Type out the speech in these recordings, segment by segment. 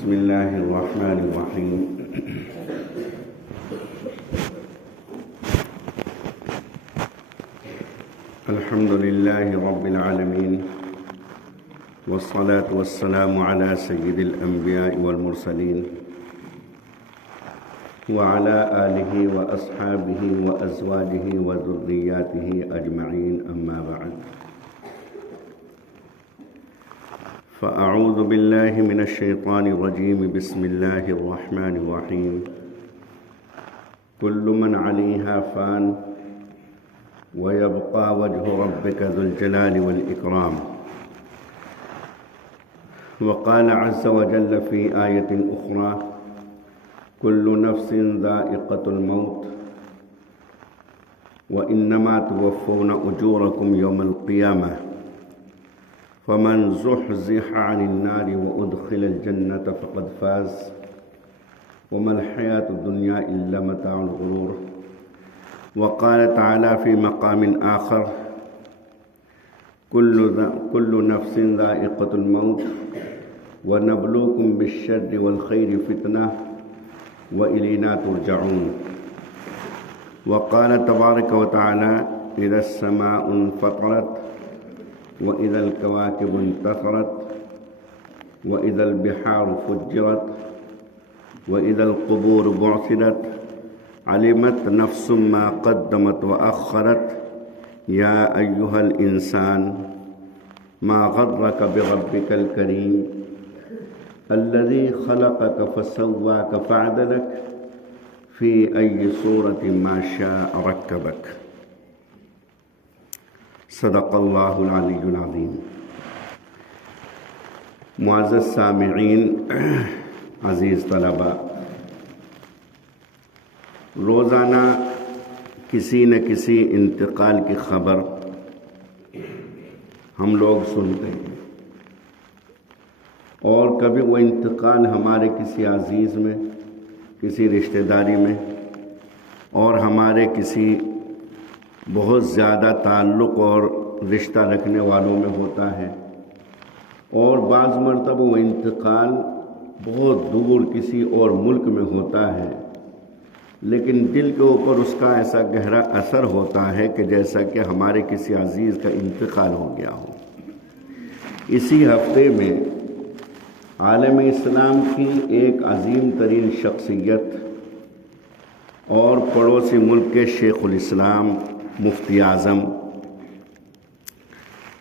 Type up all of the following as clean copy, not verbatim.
بسم الله الرحمن الرحيم. الحمد لله رب العالمين، والصلاة والسلام على سيد الأنبياء والمرسلين وعلى آله وأصحابه وأزواجه وذرياته أجمعين، أما بعد. فأعوذ بالله من الشيطان الرجيم. بسم الله الرحمن الرحيم. كل من عليها فان ويبقى وجه ربك ذو الجلال والإكرام. وقال عز وجل في آية أخرى: كل نفس ذائقة الموت وإنما توفون أجوركم يوم القيامة فمن زحزح عن النار وأدخل الجنة فقد فاز وما الحياة الدنيا إلا متاع الغرور. وقال تعالى في مقام آخر: كل نفس ذائقة الموت ونبلوكم بالشر والخير فتنة وإلينا ترجعون. وقال تبارك وتعالى: إذا السماء انفطرت وإذا الكواكب انتثرت وإذا البحار فجرت وإذا القبور بعثرت علمت نفس ما قدمت وأخرت يا أيها الإنسان ما غرك بربك الكريم الذي خلقك فسواك فعدلك في أي صورة ما شاء ركبك. صدق اللہ العلی العظیم. معزز سامعین، عزیز طلباء، روزانہ کسی نہ کسی انتقال کی خبر ہم لوگ سنتے ہیں، اور کبھی وہ انتقال ہمارے کسی عزیز میں، کسی رشتہ داری میں، اور ہمارے کسی بہت زیادہ تعلق اور رشتہ رکھنے والوں میں ہوتا ہے، اور بعض مرتبہ وہ انتقال بہت دور کسی اور ملک میں ہوتا ہے، لیکن دل کے اوپر اس کا ایسا گہرا اثر ہوتا ہے کہ جیسا کہ ہمارے کسی عزیز کا انتقال ہو گیا ہو. اسی ہفتے میں عالم اسلام کی ایک عظیم ترین شخصیت اور پڑوسی ملک کے شیخ الاسلام، مفتی اعظم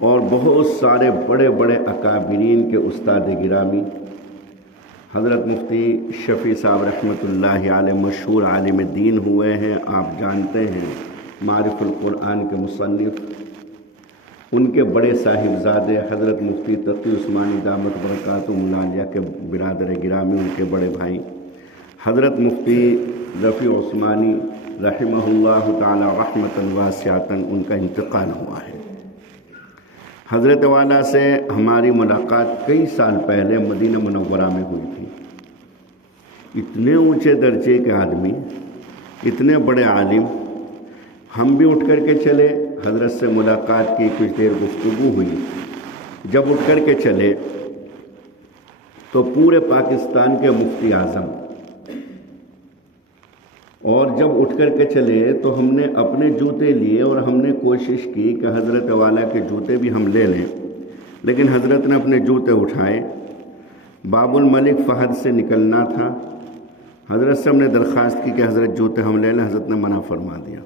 اور بہت سارے بڑے بڑے اکابرین کے استاد گرامی حضرت مفتی شفیع صاحب رحمۃ اللہ علیہ مشہور عالم دین ہوئے ہیں. آپ جانتے ہیں معارف القرآن کے مصنف. ان کے بڑے صاحبزادے حضرت مفتی تقی عثمانی دامت برکاتہم العالیہ کے برادر گرامی، ان کے بڑے بھائی حضرت مفتی رفیع عثمانی رحمہ اللہ تعالی رحمۃ واسعۃ، ان کا انتقال ہوا ہے. حضرت والا سے ہماری ملاقات کئی سال پہلے مدینہ منورہ میں ہوئی تھی. اتنے اونچے درجے کے آدمی، اتنے بڑے عالم. ہم بھی اٹھ کر کے چلے، حضرت سے ملاقات کی، کچھ دیر گفتگو ہوئی. جب اٹھ کر کے چلے تو پورے پاکستان کے مفتی اعظم، اور جب اٹھ کر کے چلے تو ہم نے اپنے جوتے لیے اور ہم نے کوشش کی کہ حضرت والا کے جوتے بھی ہم لے لیں، لیکن حضرت نے اپنے جوتے اٹھائے. باب الملک فہد سے نکلنا تھا. حضرت سے ہم نے درخواست کی کہ حضرت جوتے ہم لے لیں. حضرت نے منع فرما دیا.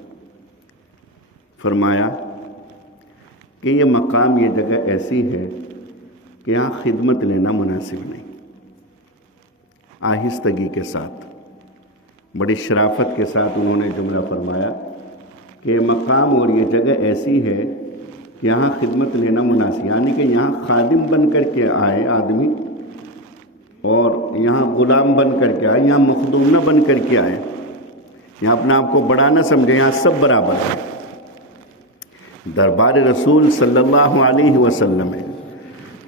فرمایا کہ یہ مقام، یہ جگہ ایسی ہے کہ یہاں خدمت لینا مناسب نہیں. آہستگی کے ساتھ، بڑی شرافت کے ساتھ انہوں نے جملہ فرمایا کہ یہ مقام اور یہ جگہ ایسی ہے کہ یہاں خدمت لینا مناسب، یعنی کہ یہاں خادم بن کر کے آئے آدمی اور یہاں غلام بن کر کے آئے، یہاں مخدوم نہ بن کر کے آئے، یہاں اپنے آپ کو بڑا نہ سمجھے، یہاں سب برابر ہے. دربار رسول صلی اللہ علیہ وسلم ہے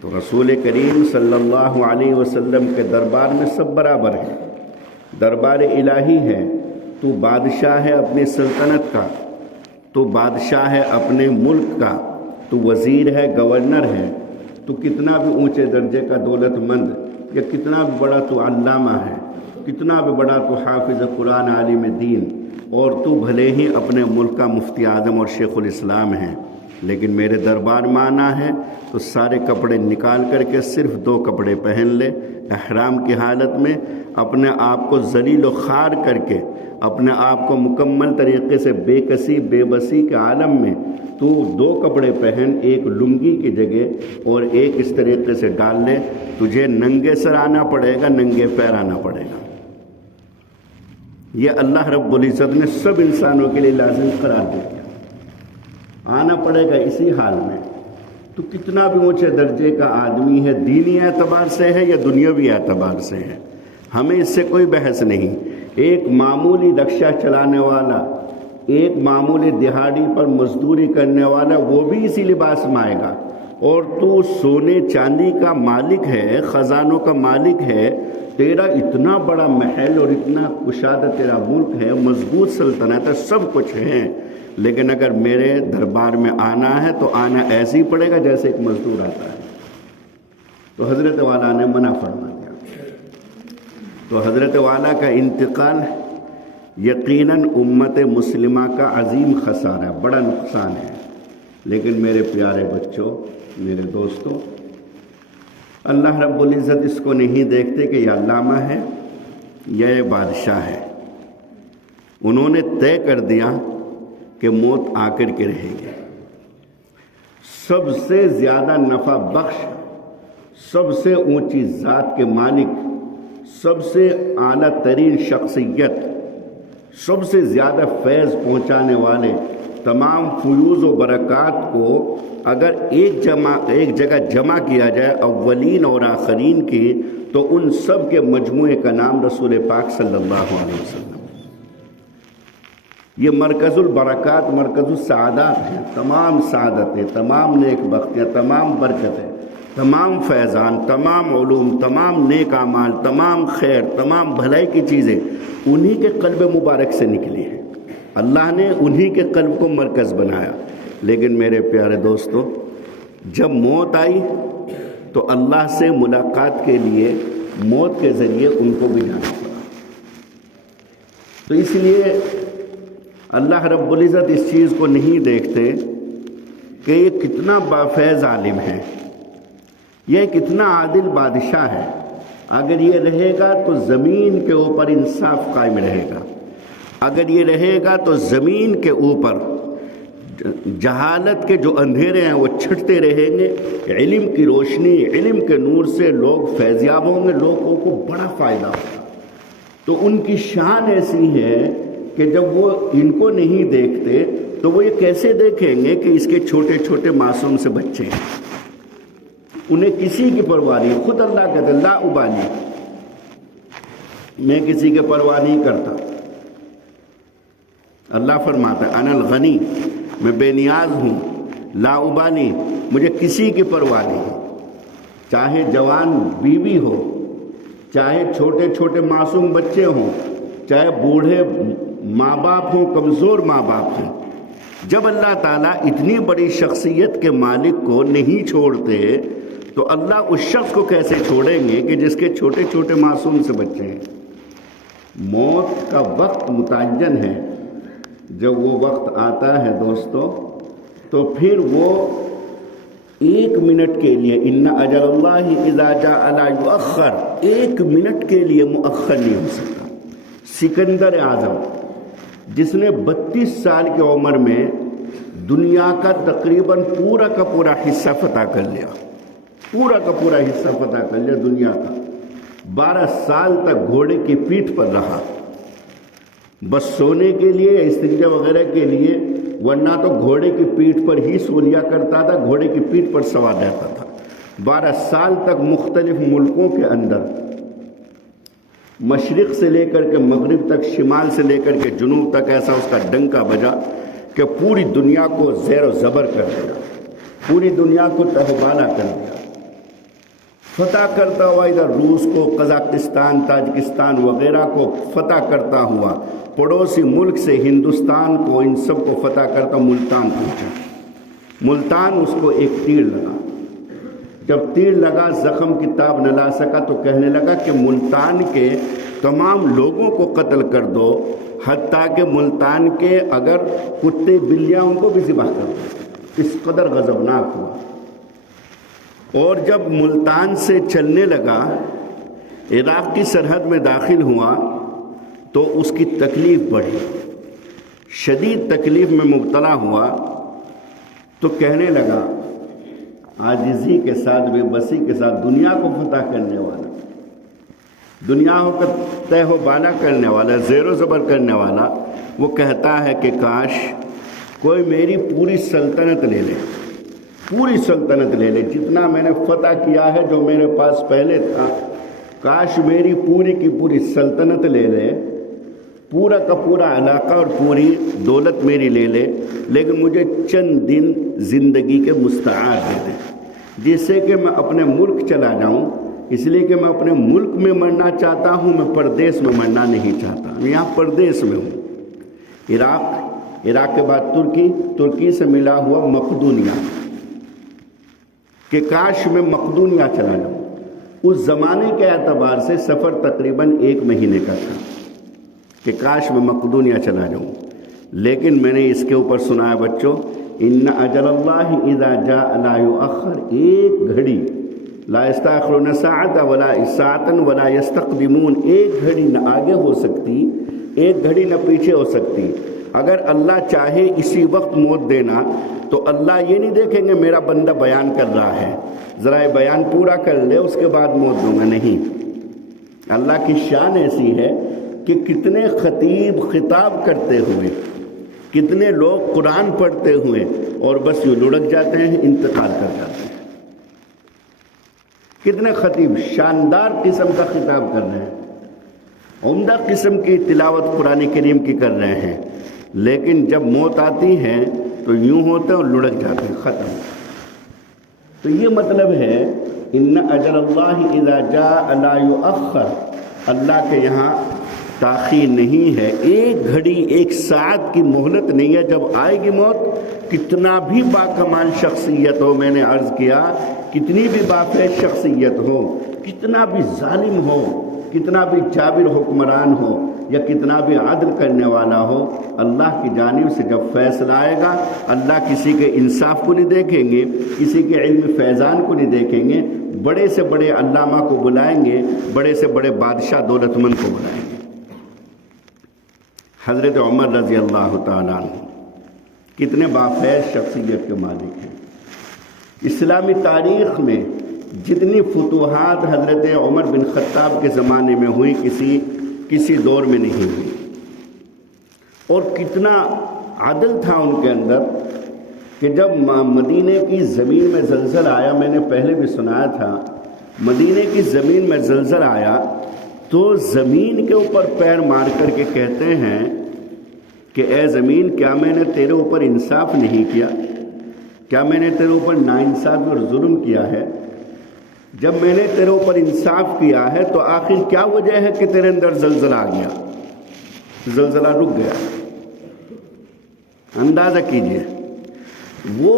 تو رسول کریم صلی اللہ علیہ وسلم کے دربار میں سب برابر ہیں. دربار الہی ہے، تو بادشاہ ہے اپنی سلطنت کا، تو بادشاہ ہے اپنے ملک کا، تو وزیر ہے، گورنر ہے، تو کتنا بھی اونچے درجے کا دولت مند یا کتنا بھی بڑا تو علامہ ہے، کتنا بھی بڑا تو حافظ قرآن عالم دین، اور تو بھلے ہی اپنے ملک کا مفتی اعظم اور شیخ الاسلام ہیں، لیکن میرے دربار میں آنا ہے تو سارے کپڑے نکال کر کے صرف 2 کپڑے پہن لے، احرام کی حالت میں اپنے آپ کو ذلیل و خوار کر کے، اپنے آپ کو مکمل طریقے سے بے کسی بے بسی کے عالم میں تو 2 کپڑے پہن، ایک لنگی کی جگہ اور ایک اس طریقے سے ڈال لے، تجھے ننگے سر آنا پڑے گا، ننگے پیر آنا پڑے گا۔ یہ اللہ رب العزت نے سب انسانوں کے لیے لازم قرار دیا، آنا پڑے گا اسی حال میں۔ تو کتنا بھی اونچے درجے کا آدمی ہے، دینی اعتبار سے ہے یا دنیاوی اعتبار سے ہے، ہمیں اس سے کوئی بحث نہیں۔ ایک معمولی رکشہ چلانے والا، ایک معمولی دہاڑی پر مزدوری کرنے والا، وہ بھی اسی لباس میں آئے گا، اور تو سونے چاندی کا مالک ہے، خزانوں کا مالک ہے، تیرا اتنا بڑا محل اور اتنا کشادہ تیرا ملک ہے، مضبوط سلطنت ہے، سب کچھ ہے، لیکن اگر میرے دربار میں آنا ہے تو آنا ایسے ہی پڑے گا جیسے ایک مزدور آتا ہے۔ تو حضرت والا نے منع فرما دیا۔ تو حضرت والا کا انتقال یقیناً امت مسلمہ کا عظیم خسارہ ہے، بڑا نقصان ہے، لیکن میرے پیارے بچوں، میرے دوستوں، اللہ رب العزت اس کو نہیں دیکھتے کہ یہ علامہ ہے یا یہ بادشاہ ہے۔ انہوں نے طے کر دیا کہ موت آ کر کے رہے گی۔ سب سے زیادہ نفع بخش، سب سے اونچی ذات کے مالک، سب سے اعلیٰ ترین شخصیت، سب سے زیادہ فیض پہنچانے والے، تمام فیوز و برکات کو اگر ایک جگہ جمع کیا جائے اولین اور آخرین کی، تو ان سب کے مجموعے کا نام رسول پاک صلی اللہ علیہ وسلم۔ یہ مرکز البرکات، مرکز السعادات ہیں، تمام سعادتیں، تمام نیک بختیاں، تمام برکتیں، تمام فیضان، تمام علوم، تمام نیک اعمال، تمام خیر، تمام بھلائی کی چیزیں انہی کے قلب مبارک سے نکلی ہیں۔ اللہ نے انہی کے قلب کو مرکز بنایا۔ لیکن میرے پیارے دوستو، جب موت آئی تو اللہ سے ملاقات کے لیے موت کے ذریعے ان کو بھی جانا پڑا۔ تو اس لیے اللہ رب العزت اس چیز کو نہیں دیکھتے کہ یہ کتنا بافیض عالم ہے، یہ کتنا عادل بادشاہ ہے۔ اگر یہ رہے گا تو زمین کے اوپر انصاف قائم رہے گا، اگر یہ رہے گا تو زمین کے اوپر جہالت کے جو اندھیرے ہیں وہ چھٹتے رہیں گے، علم کی روشنی، علم کے نور سے لوگ فیضیاب ہوں گے، لوگوں کو بڑا فائدہ ہوگا۔ تو ان کی شان ایسی ہے کہ جب وہ ان کو نہیں دیکھتے تو وہ یہ کیسے دیکھیں گے کہ اس کے چھوٹے چھوٹے معصوم سے بچے ہیں، انہیں کسی کی پرواہ نہیں۔ خود اللہ کہتے ہیں لا ابالی، میں کسی کی پرواہ نہیں کرتا۔ اللہ فرماتا ہے انا الغنی، میں بے نیاز ہوں، لا ابالی، مجھے کسی کی پرواہ نہیں، چاہے جوان بیوی ہو، چاہے چھوٹے چھوٹے معصوم بچے ہوں، چاہے بوڑھے ماں باپ ہوں، کمزور ماں باپ ہوں۔ جب اللہ تعالیٰ اتنی بڑی شخصیت کے مالک کو نہیں چھوڑتے تو اللہ اس شخص کو کیسے چھوڑیں گے کہ جس کے چھوٹے چھوٹے معصوم سے بچے ہیں۔ موت کا وقت متعین ہے، جب وہ وقت آتا ہے دوستو تو پھر وہ 1 منٹ کے لیے ان اجل اللہ اذا جاء لا یؤخر، 1 منٹ کے لیے مؤخر نہیں ہو سکتا۔ سکندر اعظم جس نے 32 سال کی عمر میں دنیا کا تقریباً پورا کا پورا حصہ فتح کر لیا، پورا کا پورا حصہ فتح کر لیا دنیا کا، 12 سال تک گھوڑے کی پیٹھ پر رہا، بس سونے کے لیے یا استنجا وغیرہ کے لیے، ورنہ تو گھوڑے کی پیٹھ پر ہی سو لیا کرتا تھا، گھوڑے کی پیٹھ پر سوار رہتا تھا۔ 12 سال تک مختلف ملکوں کے اندر، مشرق سے لے کر کے مغرب تک، شمال سے لے کر کے جنوب تک، ایسا اس کا ڈنکا بجا کہ پوری دنیا کو زیر و زبر کر دیا، پوری دنیا کو تہوبالا کر دیا، فتح کرتا ہوا ادھر روس کو، قزاقستان، تاجکستان وغیرہ کو فتح کرتا ہوا، پڑوسی ملک سے ہندوستان کو، ان سب کو فتح کرتا ملتان پہنچا۔ ملتان اس کو ایک تیر لگا، جب تیر لگا زخم کی تاب نہ لا سکا تو کہنے لگا کہ ملتان کے تمام لوگوں کو قتل کر دو، حتیٰ کہ ملتان کے اگر کتے بلیاں ان کو بھی ذبح کر دو۔ اس قدر غضبناک ہوا۔ اور جب ملتان سے چلنے لگا، عراق کی سرحد میں داخل ہوا تو اس کی تکلیف بڑھی، شدید تکلیف میں مبتلا ہوا تو کہنے لگا عاجزی کے ساتھ، بے بسی کے ساتھ، دنیا کو فتح کرنے والا، دنیا کو تہ و بالا کرنے والا، زیر و زبر کرنے والا، وہ کہتا ہے کہ کاش کوئی میری پوری سلطنت لے لے، پوری سلطنت لے لے، جتنا میں نے فتح کیا ہے جو میرے پاس پہلے تھا، کاش میری پوری کی پوری سلطنت لے لے، پورا کا پورا علاقہ اور پوری دولت میری لے لے، لیکن مجھے چند دن زندگی کے مستعار دے دے، جس سے کہ میں اپنے ملک چلا جاؤں، اس لیے کہ میں اپنے ملک میں مرنا چاہتا ہوں، میں پردیس میں مرنا نہیں چاہتا، میں یہاں پردیس میں ہوں۔ عراق کے بعد ترکی سے ملا ہوا مقدونیہ، کہ کاش میں مقدونیہ چلا جاؤں۔ اس زمانے کے اعتبار سے سفر تقریباً 1 مہینے کا تھا کہ کاش میں مقدونیہ چلا جاؤں، لیکن میں نے اس کے اوپر سنایا بچوں، ان اجل اللہ اذا جاء لا یؤخر، ایک گھڑی لا یستأخرون ساعۃ ولا ساعۃ ولا یستقدمون، ایک گھڑی نہ آگے ہو سکتی، ایک گھڑی نہ پیچھے ہو سکتی۔ اگر اللہ چاہے اسی وقت موت دینا تو اللہ یہ نہیں دیکھیں گے میرا بندہ بیان کر رہا ہے، ذرا یہ بیان پورا کر لے اس کے بعد موت دوں گا، نہیں۔ اللہ کی شان ایسی ہے کہ کتنے خطیب خطاب کرتے ہوئے، کتنے لوگ قرآن پڑھتے ہوئے اور بس یوں لڑک جاتے ہیں، انتقال کر جاتے ہیں۔ کتنے خطیب شاندار قسم کا خطاب کر رہے ہیں، عمدہ قسم کی تلاوت قرآن کریم کی کر رہے ہیں، لیکن جب موت آتی ہے تو یوں ہوتے ہیں اور لڑک جاتے ہیں، ختم۔ تو یہ مطلب ہے ان اجل اللہ اذا جاء لا یؤخر، اللہ کے یہاں تاخیر نہیں ہے، ایک گھڑی ایک ساعت کی مہلت نہیں ہے۔ جب آئے گی موت، کتنا بھی باکمال شخصیت ہو، میں نے عرض کیا کتنی بھی بافیض شخصیت ہو، کتنا بھی ظالم ہو، کتنا بھی جابر حکمران ہو، یا کتنا بھی عدل کرنے والا ہو، اللہ کی جانب سے جب فیصلہ آئے گا، اللہ کسی کے انصاف کو نہیں دیکھیں گے، کسی کے علم فیضان کو نہیں دیکھیں گے، بڑے سے بڑے علامہ کو بلائیں گے، بڑے سے بڑے بادشاہ دولت مند کو بلائیں گے۔ حضرت عمر رضی اللہ تعالیٰ عنہ کتنے بافیض شخصیت کے مالک ہیں۔ اسلامی تاریخ میں جتنی فتوحات حضرت عمر بن خطاب کے زمانے میں ہوئی، کسی دور میں نہیں ہوئی، اور کتنا عدل تھا ان کے اندر کہ جب مدینے کی زمین میں زلزلہ آیا، میں نے پہلے بھی سنایا تھا، مدینے کی زمین میں زلزلہ آیا تو زمین کے اوپر پیر مار کر کے کہتے ہیں کہ اے زمین، کیا میں نے تیرے اوپر انصاف نہیں کیا؟ کیا میں نے تیرے اوپر ناانصافی اور ظلم کیا ہے؟ جب میں نے تیرے اوپر انصاف کیا ہے تو آخر کیا وجہ ہے کہ تیرے اندر زلزلہ آ گیا، زلزلہ رک گیا؟ اندازہ کیجئے، وہ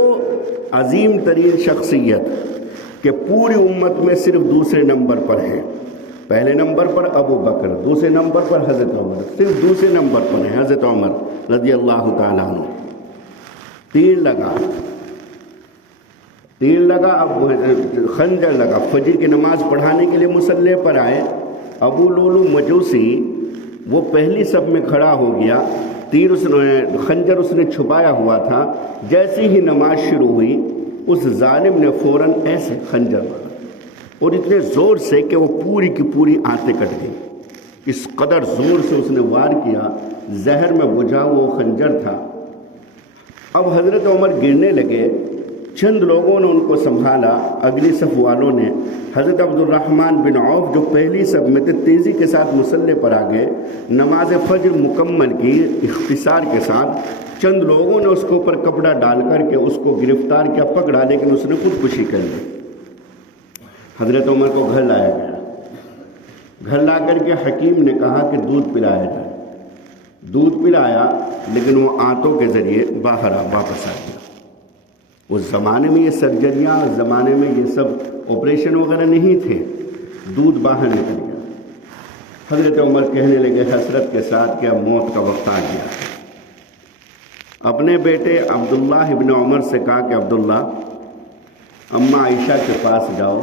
عظیم ترین شخصیت کہ پوری امت میں صرف دوسرے نمبر پر ہے، پہلے نمبر پر ابو بکر، دوسرے نمبر پر حضرت عمر، صرف دوسرے نمبر پر ہے حضرت عمر رضی اللہ تعالیٰ عنہ۔ تیر لگا، اب خنجر لگا، فجر کی نماز پڑھانے کے لیے مصلی پر آئے، ابو لولو مجوسی وہ پہلی صف میں کھڑا ہو گیا، خنجر اس نے چھپایا ہوا تھا، جیسی ہی نماز شروع ہوئی اس ظالم نے فوراً ایسے خنجر مارا، اور اتنے زور سے کہ وہ پوری کی پوری آنتیں کٹ گئی، اس قدر زور سے اس نے وار کیا، زہر میں بجھا وہ خنجر تھا۔ اب حضرت عمر گرنے لگے، چند لوگوں نے ان کو سنبھالا، اگلی صف والوں نے، حضرت عبد الرحمن بن عوف جو پہلی صف میں تھے تیزی کے ساتھ مصلی پر آ گئے، نماز فجر مکمل کی اختصار کے ساتھ، چند لوگوں نے اس کے اوپر کپڑا ڈال کر کے اس کو گرفتار کیا، پکڑا، لیکن اس نے خودکشی کر لی۔ حضرت عمر کو گھر لایا گیا، گھر لا کر کے حکیم نے کہا کہ دودھ پلایا جائے، دودھ پلایا، لیکن وہ آنتوں کے ذریعے باہر واپس آ گیا۔ اس زمانے میں یہ سرجریاں، اس زمانے میں یہ سب آپریشن وغیرہ نہیں تھے، دودھ باہر نکل گیا۔ حضرت عمر کہنے لگے حسرت کے ساتھ کہ اب موت کا وقت آ گیا۔ اپنے بیٹے عبداللہ ابن عمر سے کہا کہ عبداللہ، اماں عائشہ کے پاس جاؤ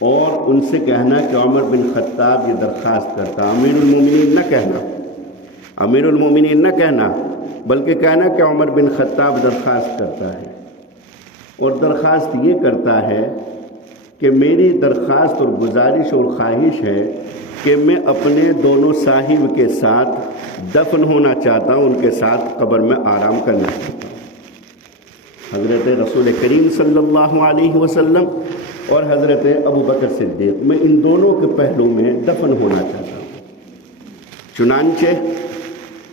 اور ان سے کہنا کہ عمر بن خطاب یہ درخواست کرتا، امیر المومنین نہ کہنا، امیر المومنین نہ کہنا، بلکہ کہنا کہ عمر بن خطاب درخواست کرتا ہے، اور درخواست یہ کرتا ہے کہ میری درخواست اور گزارش اور خواہش ہے کہ میں اپنے دونوں صاحب کے ساتھ دفن ہونا چاہتا ہوں، ان کے ساتھ قبر میں آرام کرنا چاہتا ہوں۔ حضرت رسول کریم صلی اللہ علیہ وسلم اور حضرت ابو بکر صدیق، میں ان دونوں کے پہلو میں دفن ہونا چاہتا ہوں۔ چنانچہ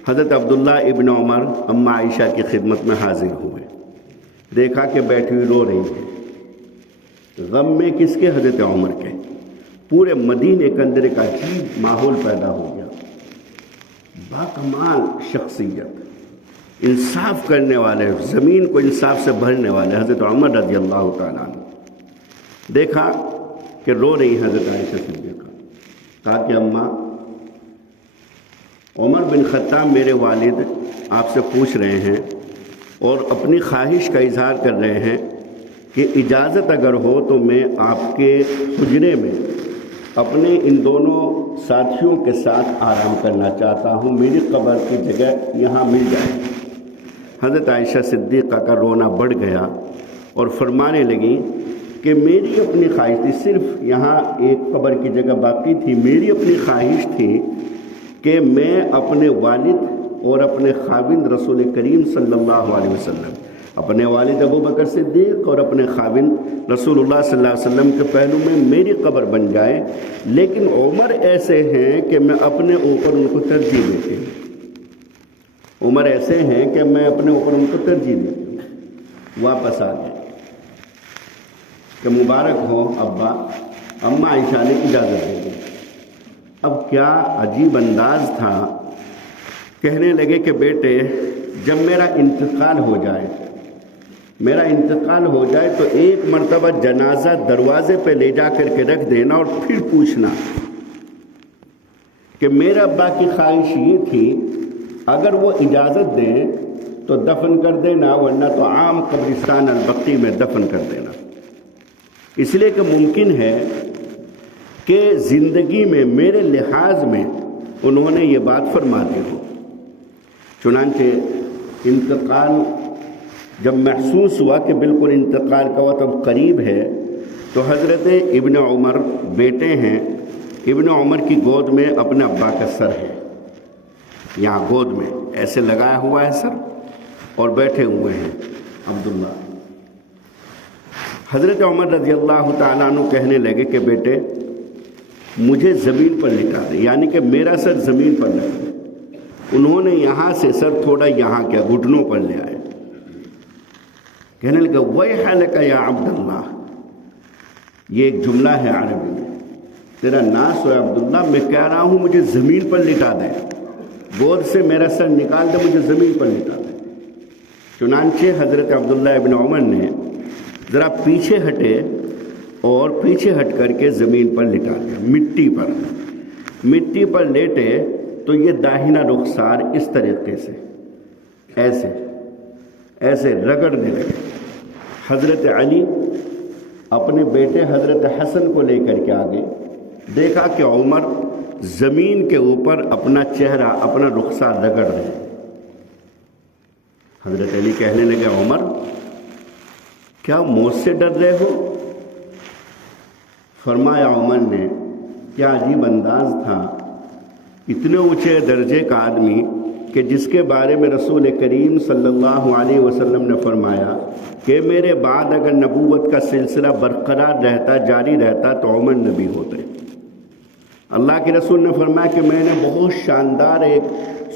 حضرت عبداللہ ابن عمر اماں عائشہ کی خدمت میں حاضر ہوئے، دیکھا کہ بیٹھی ہوئی رو رہی ہے۔ غم میں کس کے؟ حضرت عمر کے۔ پورے مدینے کے اندر ایک عجیب ماحول پیدا ہو گیا۔ باکمال شخصیت، انصاف کرنے والے، زمین کو انصاف سے بھرنے والے حضرت عمر رضی اللہ تعالیٰ عنہ دیکھا کہ رو رہی حضرت عائشہ صدیقہ، کہا کہ اماں، عمر بن خطاب میرے والد آپ سے پوچھ رہے ہیں اور اپنی خواہش کا اظہار کر رہے ہیں کہ اجازت اگر ہو تو میں آپ کے حجرے میں اپنے ان دونوں ساتھیوں کے ساتھ آرام کرنا چاہتا ہوں، میری قبر کی جگہ یہاں مل جائے۔ حضرت عائشہ صدیقہ کا رونا بڑھ گیا اور فرمانے لگیں کہ میری اپنی خواہش تھی، صرف یہاں ایک قبر کی جگہ باقی تھی، میری اپنی خواہش تھی کہ میں اپنے والد اور اپنے خاوند رسول کریم صلی اللہ علیہ وسلم، اپنے والد ابو بکر صدیق اور اپنے خاوند رسول اللہ صلی اللہ علیہ وسلم کے پہلو میں میری قبر بن جائے، لیکن عمر ایسے ہیں کہ میں اپنے اوپر ان کو ترجیح دیتی ہوں، عمر ایسے ہیں کہ میں اپنے اوپر ان کو ترجیح دیتی ہوں۔ واپس آ گئے کہ مبارک ہو ابا، اماں عائشہ نے اجازت دے دی۔ اب کیا عجیب انداز تھا، کہنے لگے کہ بیٹے جب میرا انتقال ہو جائے، میرا انتقال ہو جائے تو ایک مرتبہ جنازہ دروازے پہ لے جا کر کے رکھ دینا اور پھر پوچھنا کہ میرا ابا کی خواہش یہ تھی اگر وہ اجازت دیں تو دفن کر دینا، ورنہ تو عام قبرستان البقیع میں دفن کر دینا، اس لیے کہ ممکن ہے کہ زندگی میں میرے لحاظ میں انہوں نے یہ بات فرما دی ہو۔ چنانچہ انتقال جب محسوس ہوا کہ بالکل انتقال کا وقت اب قریب ہے، تو حضرت ابن عمر بیٹے ہیں، ابن عمر کی گود میں اپنے ابا کا سر ہے، یہاں گود میں ایسے لگایا ہوا ہے سر، اور بیٹھے ہوئے ہیں عبداللہ۔ حضرت عمر رضی اللہ تعالیٰ عنہ کہنے لگے کہ بیٹے مجھے زمین پر لٹا دے، یعنی کہ میرا سر زمین پر لگے۔ انہوں نے یہاں سے سر تھوڑا یہاں کیا، گھٹنوں پر لے آئے، کہنے لگے وَيْحَ لَكَ يَا عَبْدَاللہ، یہ ایک جملہ ہے عربی میں، تیرا ناس ہو عبداللہ، میں کہہ رہا ہوں مجھے زمین پر لٹا دے، گود سے میرا سر نکال دے، مجھے زمین پر لٹا دے۔ چنانچہ حضرت عبداللہ ابن عمر نے ذرا پیچھے ہٹے اور پیچھے ہٹ کر کے زمین پر لٹا دیا، مٹی پر لیٹے تو یہ داہنا رخسار اس طریقے سے ایسے رگڑنے لگے۔ حضرت علی اپنے بیٹے حضرت حسن کو لے کر کے آگے، دیکھا کہ عمر زمین کے اوپر اپنا چہرہ، اپنا رخسار رگڑ رہے ہیں۔ حضرت علی کہنے لگے عمر کیا موت سے ڈر رہے ہو؟ فرمایا عمر نے کیا عجیب انداز تھا، اتنے اونچے درجے کا آدمی کہ جس کے بارے میں رسول کریم صلی اللہ علیہ وسلم نے فرمایا کہ میرے بعد اگر نبوت کا سلسلہ برقرار رہتا، جاری رہتا تو عمر نبی ہوتے۔ اللہ کے رسول نے فرمایا کہ میں نے بہت شاندار ایک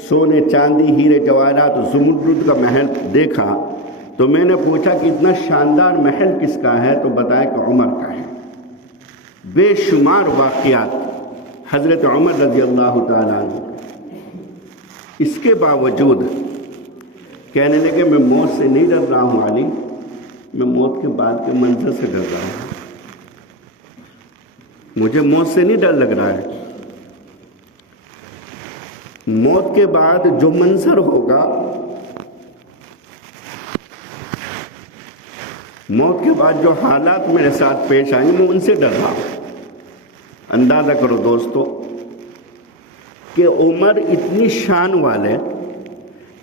سونے چاندی ہیرے جواہرات زمرد کا محل دیکھا، تو میں نے پوچھا کہ اتنا شاندار محل کس کا ہے، تو بتایا کہ عمر کا ہے۔ بے شمار واقعات حضرت عمر رضی اللہ تعالیٰ عنہ، اس کے باوجود کہنے لگے میں موت سے نہیں ڈر رہا ہوں علی، میں موت کے بعد کے منظر سے ڈر رہا ہوں. مجھے موت سے نہیں ڈر لگ رہا ہے. موت کے بعد جو منظر ہوگا، موت کے بعد جو حالات میرے ساتھ پیش آئیں میں ان سے ڈر رہا ہوں. اندازہ کرو دوستو کہ عمر اتنی شان والے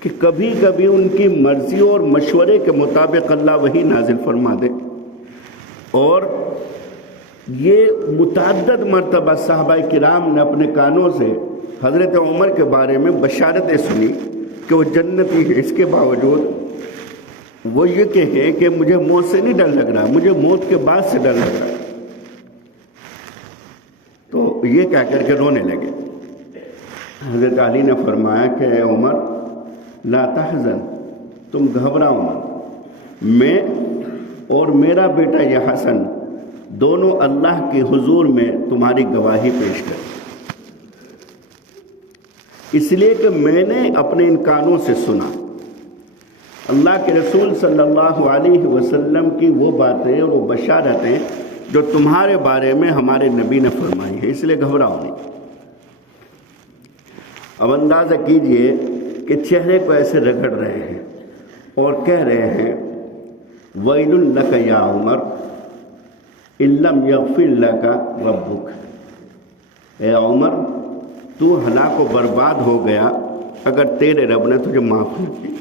کہ کبھی کبھی ان کی مرضی اور مشورے کے مطابق اللہ وحی نازل فرما دے. اور یہ متعدد مرتبہ صحابہ کرام نے اپنے کانوں سے حضرت عمر کے بارے میں بشارتیں سنی کہ وہ جنتی ہے. اس کے باوجود وہ یہ کہیں کہ مجھے موت سے نہیں ڈر لگ رہا، مجھے موت کے بعد سے ڈر لگ رہا ہے. تو یہ کہہ کر کے رونے لگے. حضرت علی نے فرمایا کہ اے عمر لا تحزن، تم گھبراؤ مت، میں اور میرا بیٹا یہ حسن دونوں اللہ کے حضور میں تمہاری گواہی پیش کر، اس لیے کہ میں نے اپنے ان کانوں سے سنا اللہ کے رسول صلی اللہ علیہ وسلم کی وہ باتیں اور وہ بشارتیں جو تمہارے بارے میں ہمارے نبی نے فرمائی ہیں، اس لیے گھبراؤ نہیں. اب اندازہ کیجئے کہ چہرے کو ایسے رگڑ رہے ہیں اور کہہ رہے ہیں وَيْلٌ لَكَ يَا عُمَرْ إِن لَّمْ يَغْفِرْ لَكَ رَبُّكَ، اے عمر تو ہلاک و برباد ہو گیا اگر تیرے رب نے تجھے معاف نہ کی.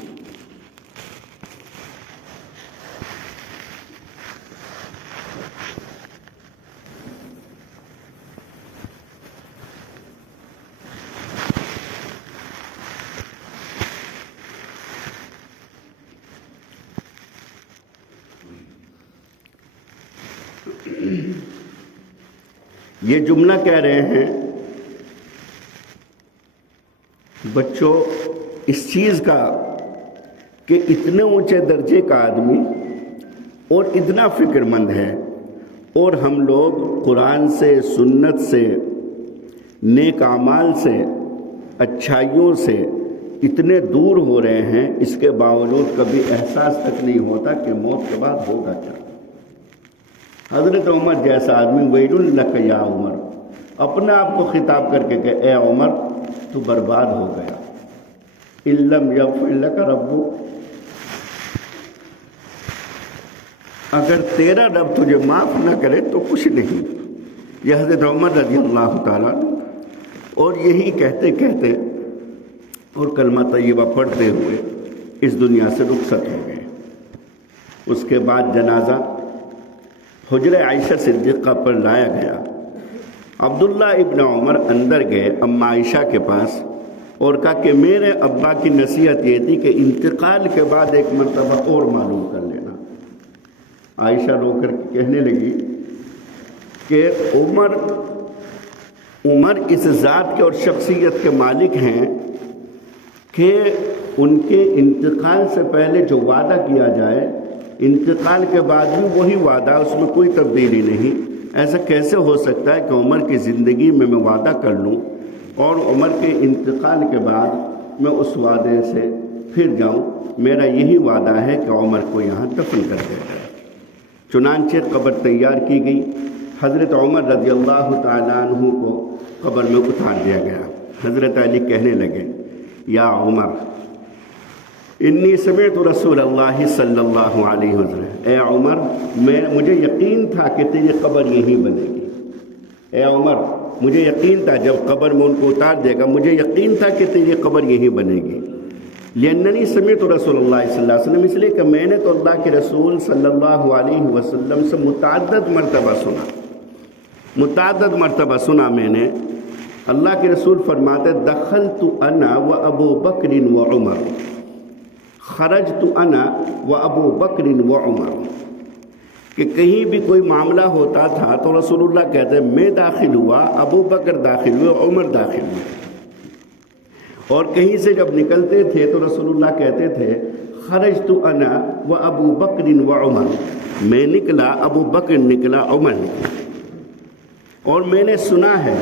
یہ جملہ کہہ رہے ہیں بچوں اس چیز کا کہ اتنے اونچے درجے کا آدمی اور اتنا فکر مند ہے اور ہم لوگ قرآن سے، سنت سے، نیک اعمال سے، اچھائیوں سے اتنے دور ہو رہے ہیں، اس کے باوجود کبھی احساس تک نہیں ہوتا کہ موت کے بعد ہوگا کیا. حضرت عمر جیسا آدمی ویل لک یا عمر اپنے آپ کو خطاب کر کے کہ اے عمر تو برباد ہو گیا. ان لم یغفر لک ربک، اگر تیرا رب تجھے معاف نہ کرے تو کچھ نہیں. یہ حضرت عمر رضی اللہ تعالیٰ اور یہی کہتے کہتے اور کلمہ طیبہ پڑھتے ہوئے اس دنیا سے رخصت ہو گئے. اس کے بعد جنازہ حجرہ عائشہ صدیقہ پر لایا گیا. عبداللہ ابن عمر اندر گئے اماں عائشہ کے پاس اور کہا کہ میرے ابا کی نصیحت یہ تھی کہ انتقال کے بعد ایک مرتبہ اور معلوم کر لینا. عائشہ رو کر کہنے لگی کہ عمر اس ذات کے اور شخصیت کے مالک ہیں کہ ان کے انتقال سے پہلے جو وعدہ کیا جائے انتقال کے بعد بھی وہی وعدہ، اس میں کوئی تبدیلی نہیں. ایسا کیسے ہو سکتا ہے کہ عمر کی زندگی میں وعدہ کر لوں اور عمر کے انتقال کے بعد میں اس وعدے سے پھر جاؤں. میرا یہی وعدہ ہے کہ عمر کو یہاں دفن کر دیا جائے. چنانچہ قبر تیار کی گئی. حضرت عمر رضی اللہ تعالیٰ عنہ کو قبر میں اتار دیا گیا. حضرت علی کہنے لگے یا عمر انی سمعت رسول اللہ صلی اللہ علیہ وسلم، اے عمر مجھے یقین تھا کہ تیری قبر یہی بنے گی. اے عمر مجھے یقین تھا، جب قبر میں ان کو اتار دے گا مجھے یقین تھا کہ تیری قبر یہی بنے گی. لأننی سمعت رسول اللہ صلی اللہ علیہ وسلم، اس لیے کہ میں نے تو اللہ کے رسول صلی اللہ علیہ وسلم سے متعدد مرتبہ سنا میں نے. اللہ کے رسول فرماتے دخلت انا و ابو بکر و عمر، خرجت انا و ابو بکر و عمر، کہ کہیں بھی کوئی معاملہ ہوتا تھا تو رسول اللہ کہتے میں داخل ہوا، ابو بکر داخل ہوئے، عمر داخل ہوئے. اور کہیں سے جب نکلتے تھے تو رسول اللہ کہتے تھے خرجت انا و ابو بکر و عمر، میں نکلا، ابو بکر نکلا، عمر نکلا. اور میں نے سنا ہے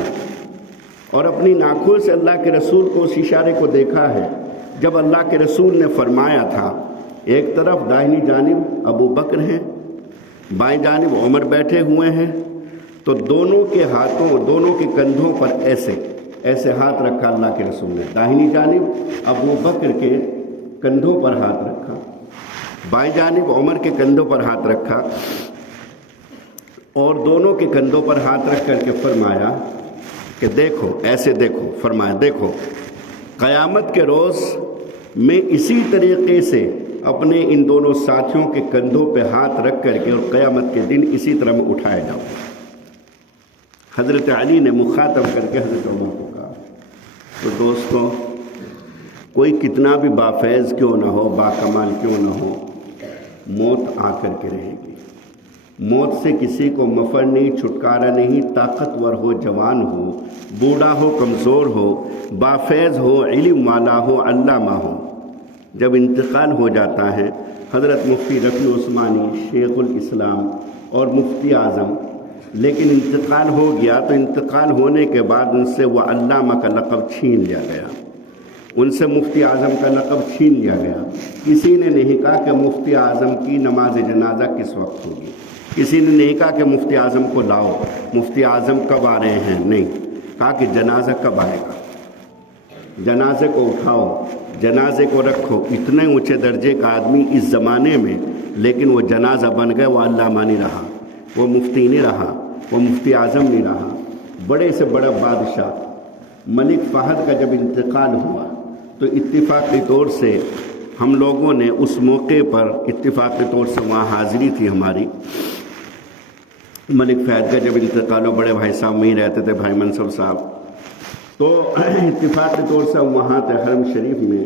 اور اپنی آنکھوں سے اللہ کے رسول کو اس اشارے کو دیکھا ہے جب اللہ کے رسول نے فرمایا تھا ایک طرف داہنی جانب ابو بکر ہیں، بائیں جانب عمر بیٹھے ہوئے ہیں، تو دونوں کے ہاتھوں، دونوں کے کندھوں پر ایسے ایسے ہاتھ رکھا اللہ کے رسول نے، داہنی جانب ابو بکر کے کندھوں پر ہاتھ رکھا، بائیں جانب عمر کے کندھوں پر ہاتھ رکھا، اور دونوں کے کندھوں پر ہاتھ رکھ کر کے فرمایا کہ دیکھو، ایسے دیکھو، فرمایا دیکھو قیامت کے روز میں اسی طریقے سے اپنے ان دونوں ساتھیوں کے کندھوں پہ ہاتھ رکھ کر کے اور قیامت کے دن اسی طرح میں اٹھایا جاؤں۔ حضرت علی نے مخاطب کر کے حضرت عمر کو کہا۔ تو دوستو، کوئی کتنا بھی بافیض کیوں نہ ہو، باکمال کیوں نہ ہو، موت آ کر کے رہے گی۔ موت سے کسی کو مفر نہیں، چھٹکارا نہیں، طاقتور ہو، جوان ہو، بوڑھا ہو، کمزور ہو، بافیض ہو، علم والا ہو، علامہ ہو، جب انتقال ہو جاتا ہے، حضرت مفتی رفیع عثمانی شیخ الاسلام اور مفتی اعظم، لیکن انتقال ہو گیا تو انتقال ہونے کے بعد ان سے وہ علامہ کا لقب چھین لیا گیا، ان سے مفتی اعظم کا لقب چھین لیا گیا۔ کسی نے نہیں کہا کہ مفتی اعظم کی نماز جنازہ کس وقت ہوگی، کسی نے نہیں کہا کہ مفتی اعظم کو لاؤ، مفتی اعظم کب آ رہے ہیں، نہیں، کہا کہ جنازہ کب آئے گا، جنازے کو اٹھاؤ، جنازے کو رکھو۔ اتنے اونچے درجے کا آدمی اس زمانے میں، لیکن وہ جنازہ بن گئے، وہ علامہ نہیں رہا، وہ مفتی نہیں رہا، وہ مفتی اعظم نہیں رہا۔ بڑے سے بڑا بادشاہ ملک فہد کا جب انتقال ہوا تو اتفاقی طور سے ہم لوگوں نے اس موقع پر اتفاقی طور سے وہاں حاضری تھی ہماری۔ ملک فہد کا جب انتقال ہو، بڑے بھائی صاحب وہیں رہتے تھے، بھائی منصب صاحب، تو اتفاقی طور سے وہاں تھے حرم شریف میں،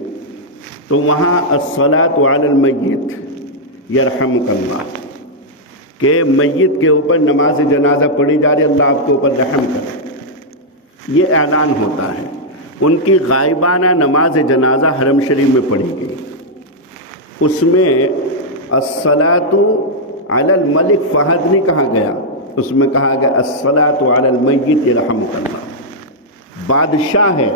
تو وہاں الصلاۃ علی المیت یرحمک اللہ، کہ میت کے اوپر نماز جنازہ پڑھی جا رہی، اللہ آپ کے اوپر رحم کرے، یہ اعلان ہوتا ہے۔ ان کی غائبانہ نماز جنازہ حرم شریف میں پڑھی گئی، اس میں الصلاۃ علی الملک فہد نہیں کہا گیا، اس میں کہا گیا الصلاۃ علی المیت یرحمک اللہ۔ بادشاہ ہے،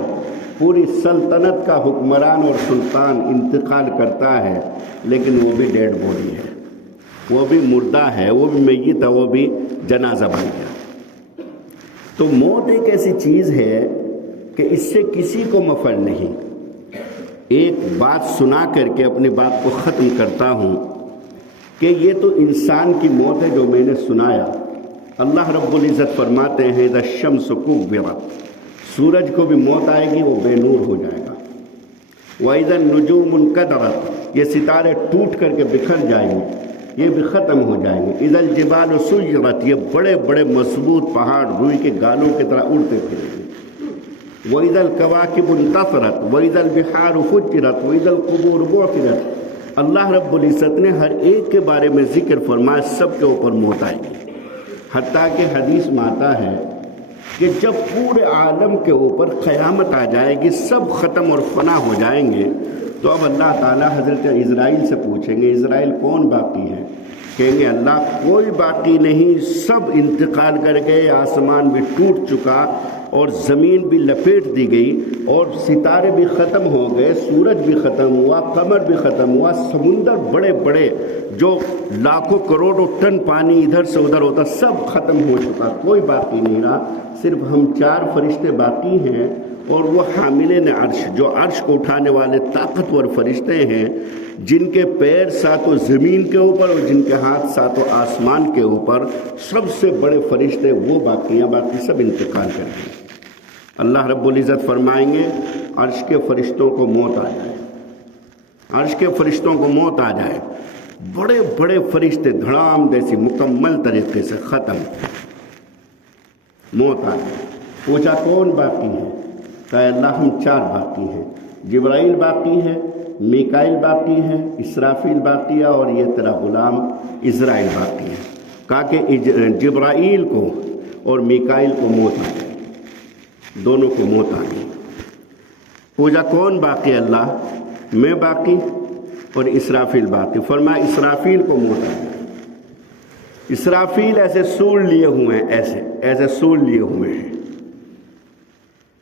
پوری سلطنت کا حکمران اور سلطان انتقال کرتا ہے، لیکن وہ بھی ڈیڈ باڈی ہے، وہ بھی مردہ ہے، وہ بھی میت ہے، وہ بھی جنازہ بن گیا۔ تو موت ایک ایسی چیز ہے کہ اس سے کسی کو مفر نہیں۔ ایک بات سنا کر کے اپنی بات کو ختم کرتا ہوں کہ یہ تو انسان کی موت ہے جو میں نے سنایا۔ اللہ رب العزت فرماتے ہیں اذا الشمس کورت، سورج کو بھی موت آئے گی، وہ بے نور ہو جائے گا۔ وَإِذَا النُّجُومُ انْكَدَرَتْ، یہ ستارے ٹوٹ کر کے بکھر جائیں گے، یہ بھی ختم ہو جائیں گے۔ اِذَا الْجِبَالُ سُيِّرَتْ، یہ بڑے بڑے مضبوط پہاڑ روئی کے گالوں کی طرح اڑتے پھریں گے۔ وَإِذَا الْكَوَاكِبُ انْتَثَرَتْ وَإِذَا الْبِحَارُ فُجِّرَتْ وَإِذَا الْقُبُورُ بُعْثِرَتْ، اللہ رب العزت نے ہر ایک کے بارے میں ذکر فرمایا، سب کے اوپر موت آئے گی۔ حتیٰ کہ حدیث میں آتا ہے کہ جب پورے عالم کے اوپر قیامت آ جائے گی، سب ختم اور فنا ہو جائیں گے، تو اب اللہ تعالیٰ حضرت اسرائیل سے پوچھیں گے اسرائیل کون باقی ہے؟ کہیں گے اللہ کوئی باقی نہیں، سب انتقال کر گئے، آسمان بھی ٹوٹ چکا اور زمین بھی لپیٹ دی گئی اور ستارے بھی ختم ہو گئے، سورج بھی ختم ہوا، قمر بھی ختم ہوا، سمندر بڑے بڑے جو لاکھوں کروڑوں ٹن پانی ادھر سے ادھر ہوتا سب ختم ہو چکا، کوئی باقی نہیں رہا، صرف ہم 4 فرشتے باقی ہیں، اور وہ حاملین عرش، جو عرش کو اٹھانے والے طاقتور فرشتے ہیں، جن کے پیر ساتوں زمین کے اوپر اور جن کے ہاتھ ساتوں آسمان کے اوپر، سب سے بڑے فرشتے وہ باقی ہیں، باقی سب انتقال کر گئے۔ اللہ رب العزت فرمائیں گے عرش کے فرشتوں کو موت آ جائے، عرش کے فرشتوں کو موت آ جائے، بڑے بڑے فرشتے دھڑام جیسی مکمل طریقے سے ختم، موت آ جائے۔ پوچھا کون باقی ہے؟ کہا اللہ ہم 4 باقی ہیں، جبرائیل باقی ہے، میکائیل باقی ہے، اسرافیل باقی ہے، اور یہ تیرا غلام اسرائیل باقی ہے۔ کہا کہ جبرائیل کو اور میکائیل کو موت آ گئی، دونوں کو موت آ گئی۔ پوچھا کون باقی؟ اللہ میں باقی اور اسرافیل باقی۔ فرمایا اسرافیل کو موت آ گئی۔ اسرافیل ایسے سور لیے ہوئے ہیں، ایسے سور لیے ہوئے ہیں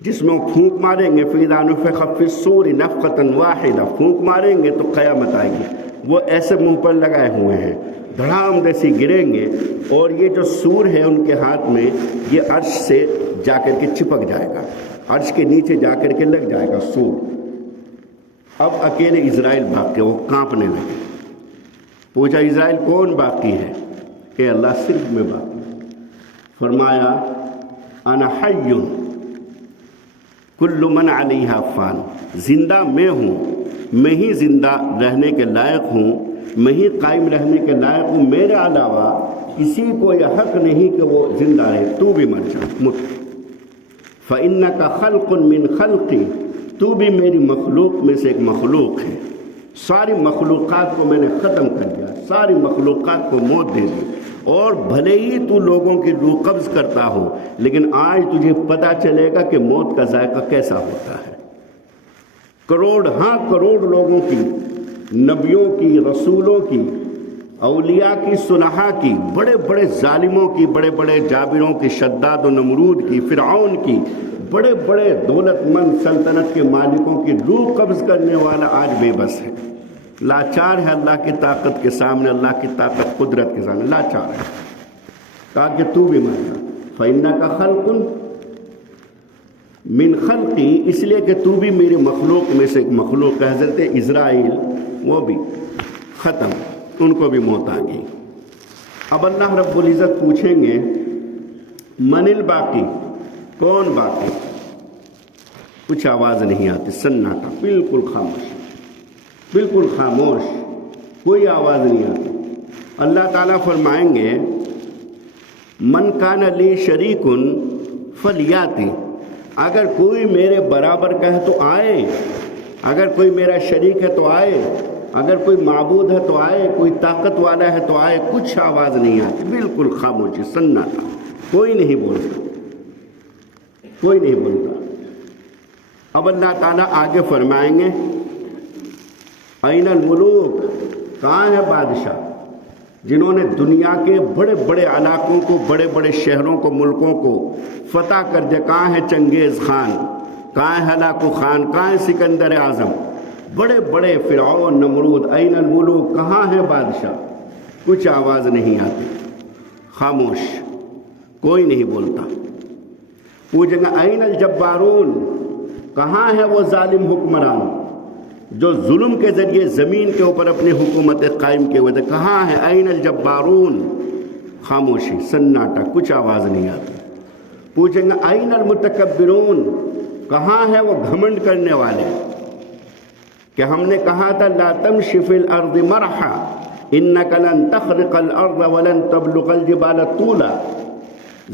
جس میں وہ پھونک ماریں گے، فَإِذَا نُفِخَ فِي الصُّورِ نَفْخَةً وَاحِدَةً، پھونک ماریں گے تو قیامت آئے گی، وہ ایسے منہ پر لگائے ہوئے ہیں، دھڑام جیسی گریں گے، اور یہ جو سور ہے ان کے ہاتھ میں، یہ عرش سے جا کر کے چپک جائے گا، عرش کے نیچے جا کر کے لگ جائے گا سور۔ اب اکیلے اسرائیل بھاگتے، وہ کانپنے لگے۔ پوچھا اسرائیل کون باقی ہے؟ کہ اللہ صرف میں باقی ہے۔ فرمایا انا حی کل من علیہا فان، زندہ میں ہوں، میں ہی زندہ رہنے کے لائق ہوں، میں ہی قائم رہنے کے لائق ہوں، میرے علاوہ کسی کو یہ حق نہیں کہ وہ زندہ رہے، تو بھی مر جا مت۔ فإنک خلق من خلقی، تو بھی میری مخلوق میں سے ایک مخلوق ہے، ساری مخلوقات کو میں نے ختم کر دیا، ساری مخلوقات کو موت دے دی، اور بھلے ہی تو لوگوں کی روح قبض کرتا ہو، لیکن آج تجھے پتہ چلے گا کہ موت کا ذائقہ کیسا ہوتا ہے۔ کروڑ ہاں کروڑ لوگوں کی، نبیوں کی، رسولوں کی، اولیاء کی، صلحاء کی، بڑے بڑے ظالموں کی، بڑے بڑے جابروں کی، شداد و نمرود کی، فرعون کی، بڑے بڑے دولت مند سلطنت کے مالکوں کی روح قبض کرنے والا آج بے بس ہے، لاچار ہے اللہ کی طاقت کے سامنے، اللہ کی طاقت قدرت کے سامنے لاچار ہے۔ کہا کہ تو بھی مر جا، فإنک خلق من خلقی، اس لیے کہ تو بھی میری مخلوق میں سے ایک مخلوق ہے۔ حضرت اسرائیل وہ بھی ختم، ان کو بھی موت آ گئی۔ اب اللہ رب العزت پوچھیں گے من الباقی، کون باقی؟ کچھ آواز نہیں آتی، سناٹا، بالکل خاموش، بالکل خاموش، کوئی آواز نہیں آتی۔ اللہ تعالیٰ فرمائیں گے من کان لی شریک فلیاتی، اگر کوئی میرے برابر کا ہے تو آئے، اگر کوئی میرا شریک ہے تو آئے، اگر کوئی معبود ہے تو آئے، کوئی طاقت والا ہے تو آئے۔ کچھ آواز نہیں آتی، بالکل خاموشی، سناٹا، کوئی نہیں بولتا، کوئی نہیں بولتا۔ اب اللہ تعالیٰ آگے فرمائیں گے این الملوک، کہاں ہے بادشاہ جنہوں نے دنیا کے بڑے بڑے علاقوں کو، بڑے بڑے شہروں کو، ملکوں کو فتح کر دیا؟ کہاں ہے چنگیز خان، کہاں ہے ہلاکو خان، کہاں ہے سکندر اعظم، بڑے بڑے فرعون، نمرود؟ این الملوک، کہاں ہے بادشاہ؟ کچھ آواز نہیں آتی، خاموش، کوئی نہیں بولتا۔ پوچھیں گے این الجبارون، کہاں ہے وہ ظالم حکمران جو ظلم کے ذریعے زمین کے اوپر اپنی حکومتیں قائم کیے ہوئے تھے؟ کہاں ہے این الجبارون؟ خاموشی، سناٹا، کچھ آواز نہیں آتی۔ پوچھیں گے این المتکبرون، کہاں ہے وہ گھمنڈ کرنے والے کہ ہم نے کہا تھا لا تمشی فی الارض مرحا انک لن تخرق الارض ولن تبلغ الجبال طولا،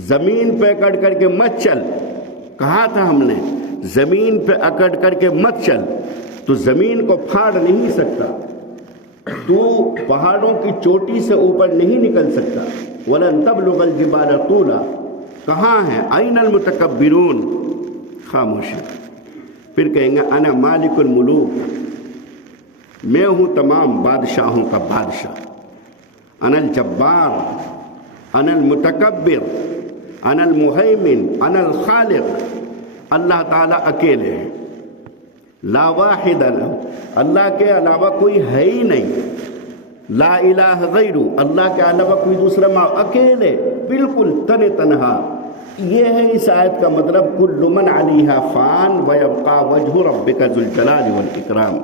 زمین پہ اکڑ کر کے مت چل، کہا تھا ہم نے زمین پہ اکڑ کر کے مت چل، تو زمین کو پھاڑ نہیں سکتا، تو پہاڑوں کی چوٹی سے اوپر نہیں نکل سکتا، وَلَن تَبْلُغَ الْجِبَالَ طُولًا، کہاں ہے این المتکبرون؟ خاموشی۔ پھر کہیں گے انا مالک الملوک، میں ہوں تمام بادشاہوں کا بادشاہ، انا الجبار، انا المتکبر، انا المہیمن، انا الخالق۔ اللہ تعالیٰ اکیلے ہیں، لا واحد له، اللہ کے علاوہ کوئی ہے ہی نہیں، لا الہ غیر، اللہ کے علاوہ کوئی دوسرا اکیلے، بالکل تن تنہا۔ یہ ہے اس آیت کا مطلب کل من علیہا فان ویبقى وجہ ربک ذو الجلال والاکرام۔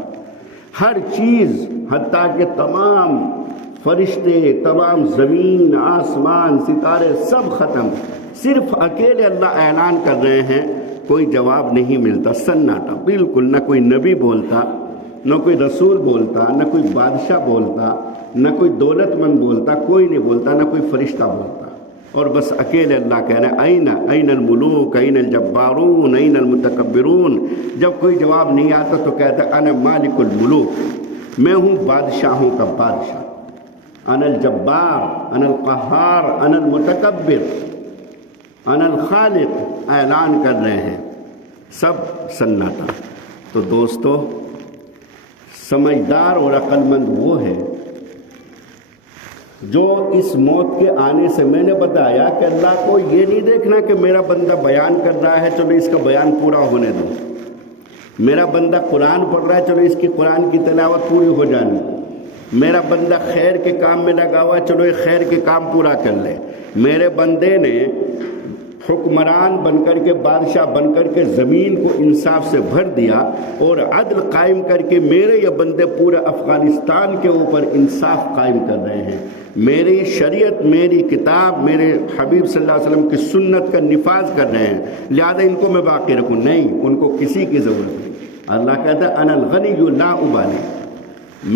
ہر چیز، حتیٰ کہ تمام فرشتے، تمام زمین، آسمان، ستارے سب ختم، صرف اکیلے اللہ اعلان کر رہے ہیں، کوئی جواب نہیں ملتا، سناٹا، بالکل، نہ کوئی نبی بولتا، نہ کوئی رسول بولتا، نہ کوئی بادشاہ بولتا، نہ کوئی دولت مند بولتا، کوئی نہیں بولتا، نہ کوئی فرشتہ بولتا، اور بس اکیلے اللہ کہہ رہے ہیں این الملوک، این الجبارون، این المتکبرون۔ جب کوئی جواب نہیں آتا تو کہتا ہے انا مالک الملوک، میں ہوں بادشاہوں کا بادشاہ، انا الجبار، انا القہار، انا المتکبر، انا الخالق، اعلان کر رہے ہیں، سب سناٹا۔ تو دوستو، سمجھدار اور عقل مند وہ ہے جو اس موت کے آنے سے، میں نے بتایا کہ اللہ کو یہ نہیں دیکھنا کہ میرا بندہ بیان کر رہا ہے چلو اس کا بیان پورا ہونے دو، میرا بندہ قرآن پڑھ رہا ہے چلو اس کی قرآن کی تلاوت پوری ہو جانی، میرا بندہ خیر کے کام میں لگا ہوا، چلو یہ خیر کے کام پورا کر لے۔ میرے بندے نے حکمران بن کر کے، بادشاہ بن کر کے زمین کو انصاف سے بھر دیا اور عدل قائم کر کے میرے یہ بندے پورے افغانستان کے اوپر انصاف قائم کر رہے ہیں، میری شریعت، میری کتاب، میرے حبیب صلی اللہ علیہ وسلم کی سنت کا نفاذ کر رہے ہیں، لہذا ان کو میں باقی رکھوں؟ نہیں، ان کو کسی کی ضرورت نہیں۔ اللہ کہتا ہے انا الغنی لا ابالی،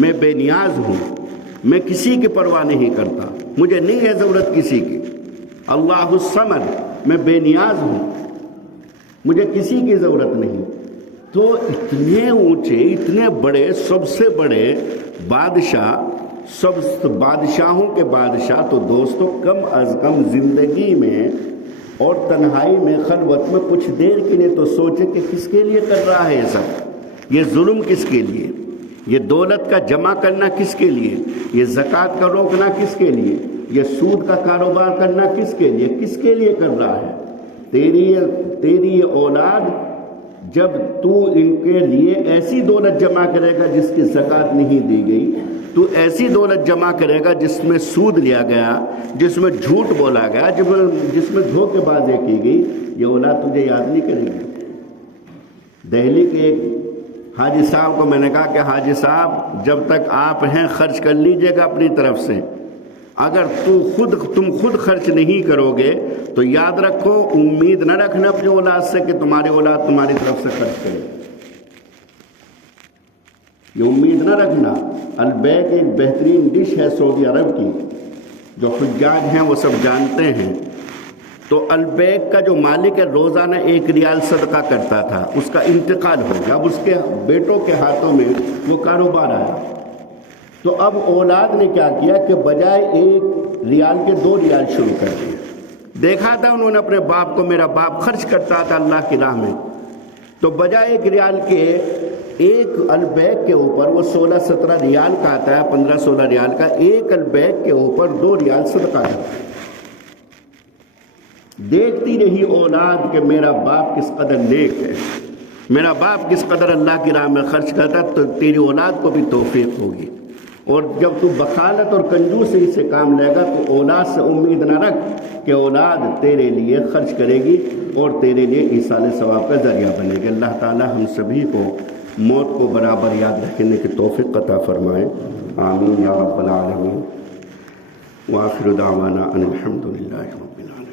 میں بے نیاز ہوں، میں کسی کی پرواہ نہیں کرتا، مجھے نہیں ہے ضرورت کسی کی۔ اللہ الصمد، میں بے نیاز ہوں، مجھے کسی کی ضرورت نہیں۔ تو اتنے اونچے، اتنے بڑے، سب سے بڑے بادشاہ، سب بادشاہوں کے بادشاہ تو دوستو کم از کم زندگی میں اور تنہائی میں، خلوت میں کچھ دیر کے لیے تو سوچے کہ کس کے لیے کر رہا ہے یہ سب؟ یہ ظلم کس کے لیے؟ یہ دولت کا جمع کرنا کس کے لیے؟ یہ زکوٰۃ کا روکنا کس کے لیے؟ یہ سود کا کاروبار کرنا کس کے لیے؟ کس کے لیے کر رہا ہے؟ تیری یہ اولاد، جب تو ان کے لیے ایسی دولت جمع کرے گا جس کی زکوٰۃ نہیں دی گئی، تو ایسی دولت جمع کرے گا جس میں سود لیا گیا، جس میں جھوٹ بولا گیا، جس میں دھوکے بازی کی گئی، یہ اولاد تجھے یاد نہیں کرے گی۔ دہلی کے ایک حاجی صاحب کو میں نے کہا کہ حاجی صاحب جب تک آپ ہیں خرچ کر لیجئے گا اپنی طرف سے، اگر تم خود خرچ نہیں کرو گے تو یاد رکھو، امید نہ رکھنا اپنی اولاد سے کہ تمہاری اولاد تمہاری طرف سے خرچ کرے، یہ امید نہ رکھنا۔ البیک ایک بہترین ڈش ہے سعودی عرب کی، جو حجاج ہیں وہ سب جانتے ہیں۔ تو البیک کا جو مالک ہے روزانہ 1 ریال صدقہ کرتا تھا، اس کا انتقال ہو گیا، اب اس کے بیٹوں کے ہاتھوں میں وہ کاروبار آیا، تو اب اولاد نے کیا کیا کہ بجائے 1 ریال کے 2 ریال شروع کر دیے۔ دیکھا تھا انہوں نے اپنے باپ کو، میرا باپ خرچ کرتا تھا اللہ کی راہ میں، تو بجائے 1 ریال کے، ایک البیک کے اوپر وہ 16-17 ریال کا آتا ہے، 15-16 ریال کا، ایک البیک کے اوپر 2 ریال صدقہ کرتا ہے۔ دیکھتی رہی اولاد کہ میرا باپ کس قدر نیک ہے، میرا باپ کس قدر اللہ کی راہ میں خرچ کرتا، تو تیری اولاد کو بھی توفیق ہوگی۔ اور جب تو بخالت اور کنجوسی سے کام لے گا تو اولاد سے امید نہ رکھ کہ اولاد تیرے لیے خرچ کرے گی اور تیرے لیے ایصال ثواب کا ذریعہ بنے گی۔ اللہ تعالی ہم سبھی کو موت کو برابر یاد رکھنے کی توفیق عطا فرمائے، آمین یا رب العالمین۔ وآخر دعوانا ان الحمد للہ رب العالمین۔